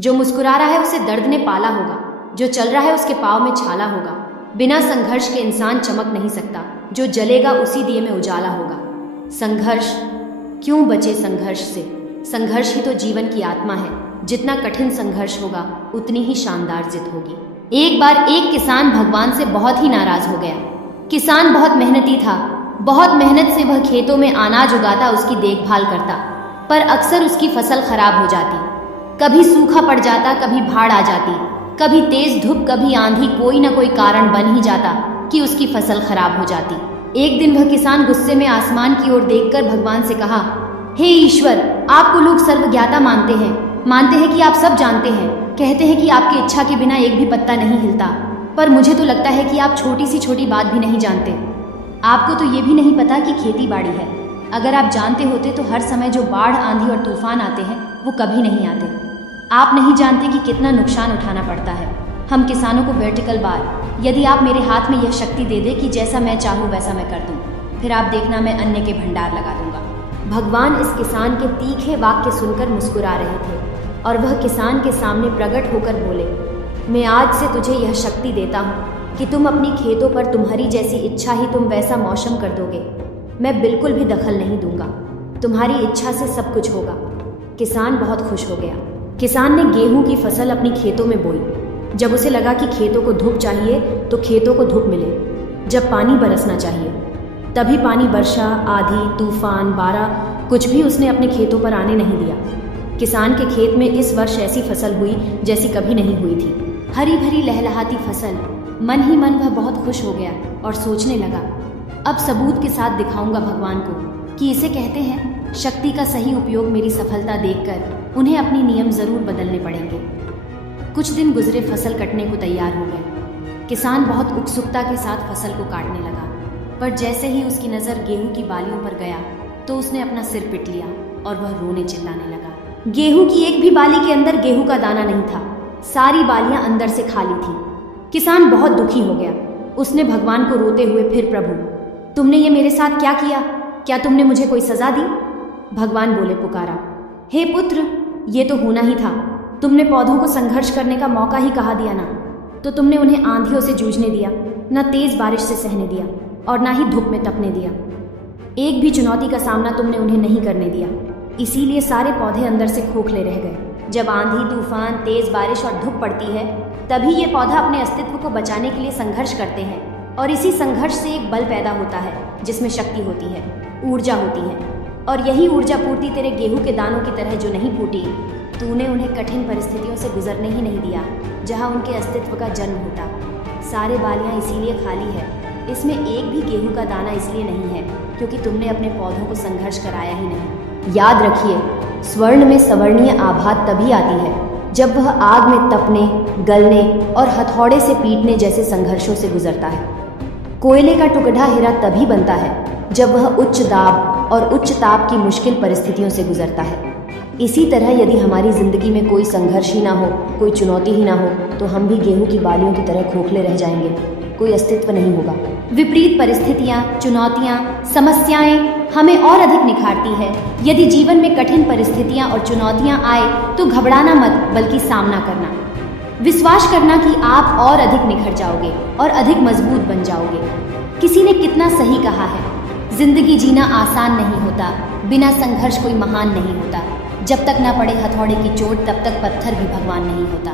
जो मुस्कुरा रहा है उसे दर्द ने पाला होगा, जो चल रहा है उसके पाँव में छाला होगा। बिना संघर्ष के इंसान चमक नहीं सकता, जो जलेगा उसी दिए में उजाला होगा। संघर्ष क्यों बचे संघर्ष से? संघर्ष ही तो जीवन की आत्मा है। जितना कठिन संघर्ष होगा उतनी ही शानदार जित होगी। एक बार एक किसान भगवान से बहुत ही नाराज हो गया। किसान बहुत मेहनती था, बहुत मेहनत से वह खेतों में अनाज उगाता, उसकी देखभाल करता, पर अक्सर उसकी फसल खराब हो जाती। कभी सूखा पड़ जाता, कभी बाढ़ आ जाती, कभी तेज धूप, कभी आंधी, कोई ना कोई कारण बन ही जाता कि उसकी फसल खराब हो जाती। एक दिन वह किसान गुस्से में आसमान की ओर देखकर भगवान से कहा, हे ईश्वर, आपको लोग सर्वज्ञाता मानते हैं कि आप सब जानते हैं, कहते हैं कि आपकी इच्छा के बिना एक भी पत्ता नहीं हिलता, पर मुझे तो लगता है कि आप छोटी सी छोटी बात भी नहीं जानते। आपको तो ये भी नहीं पता कि खेती बाड़ी है। अगर आप जानते होते तो हर समय जो बाढ़, आंधी और तूफान आते हैं वो कभी नहीं आते। आप नहीं जानते कि कितना नुकसान उठाना पड़ता है हम किसानों को वर्टिकल बार। यदि आप मेरे हाथ में यह शक्ति दे दे कि जैसा मैं चाहूँ वैसा मैं कर दूँ, फिर आप देखना मैं अन्न के भंडार लगा दूंगा। भगवान इस किसान के तीखे वाक्य सुनकर मुस्कुरा रहे थे और वह किसान के सामने प्रकट होकर बोले, मैं आज से तुझे यह शक्ति देता हूँ कि तुम अपनी खेतों पर तुम्हारी जैसी इच्छा ही तुम वैसा मौसम कर दोगे। मैं बिल्कुल भी दखल नहीं दूंगा, तुम्हारी इच्छा से सब कुछ होगा। किसान बहुत खुश हो गया। किसान ने गेहूं की फसल अपनी खेतों में बोई। जब उसे लगा कि खेतों को धूप चाहिए तो खेतों को धूप मिले। जब पानी बरसना चाहिए तभी पानी, वर्षा, आंधी, तूफान, बाढ़, कुछ भी उसने अपने खेतों पर आने नहीं दिया। किसान के खेत में इस वर्ष ऐसी फसल हुई जैसी कभी नहीं हुई थी। हरी भरी लहलहाती फसल। मन ही मन वह बहुत खुश हो गया और सोचने लगा, अब सबूत के साथ दिखाऊंगा भगवान को कि इसे कहते हैं शक्ति का सही उपयोग। मेरी सफलता देखकर उन्हें अपने नियम जरूर बदलने पड़ेंगे। कुछ दिन गुजरे, फसल कटने को तैयार हो गए। किसान बहुत उत्सुकता के साथ फसल को काटने लगा, पर जैसे ही उसकी नज़र गेहूं की बालियों पर गया तो उसने अपना सिर पीट लिया और वह रोने चिल्लाने लगा। गेहूं की एक भी बाली के अंदर गेहूं का दाना नहीं था, सारी बालियां अंदर से खाली थी। किसान बहुत दुखी हो गया। उसने भगवान को रोते हुए, फिर प्रभु, तुमने ये मेरे साथ क्या किया? क्या तुमने मुझे कोई सजा दी? भगवान बोले, पुकारा, हे पुत्र, ये तो होना ही था। तुमने पौधों को संघर्ष करने का मौका ही कहा दिया ना, तो तुमने उन्हें आंधियों से जूझने दिया, न तेज बारिश से सहने दिया और ना ही धूप में तपने दिया। एक भी चुनौती का सामना तुमने उन्हें नहीं करने दिया, इसीलिए सारे पौधे अंदर से खोखले रह गए। जब आंधी, तूफान, तेज बारिश और धूप पड़ती है तभी ये पौधा अपने अस्तित्व को बचाने के लिए संघर्ष करते हैं, और इसी संघर्ष से एक बल पैदा होता है जिसमें शक्ति होती है, ऊर्जा होती है। और यही ऊर्जा पूर्ति तेरे गेहूं के दानों की तरह जो नहीं फूटी, तूने उन्हें कठिन परिस्थितियों से गुजरने ही नहीं दिया जहां उनके अस्तित्व का जन्म होता। सारे बालियां इसीलिए खाली है, इसमें एक भी गेहूं का दाना इसलिए नहीं है क्योंकि तुमने अपने पौधों को संघर्ष कराया ही नहीं। याद रखिए, स्वर्ण में सवर्णीय आभा तभी आती है जब वह आग में तपने, गलने और हथौड़े से पीटने जैसे संघर्षों से गुजरता है। कोयले का टुकड़ा हीरा तभी बनता है जब वह उच्च दाब और उच्च ताप की मुश्किल परिस्थितियों से गुजरता है। इसी तरह यदि हमारी जिंदगी में कोई संघर्ष ही ना हो, कोई चुनौती ही ना हो, तो हम भी गेहूं की बालियों की तरह खोखले रह जाएंगे, कोई अस्तित्व नहीं होगा। विपरीत परिस्थितियां, चुनौतियां, समस्याएं हमें और अधिक निखारती है। यदि जीवन में कठिन परिस्थितियां और चुनौतियां आए तो घबराना मत, बल्कि सामना करना। विश्वास करना कि आप और अधिक निखर जाओगे और अधिक मजबूत बन जाओगे। किसी ने कितना सही कहा है, जिंदगी जीना आसान नहीं होता, बिना संघर्ष कोई महान नहीं होता। जब तक ना पड़े हथौड़े की चोट तब तक पत्थर भी भगवान नहीं होता।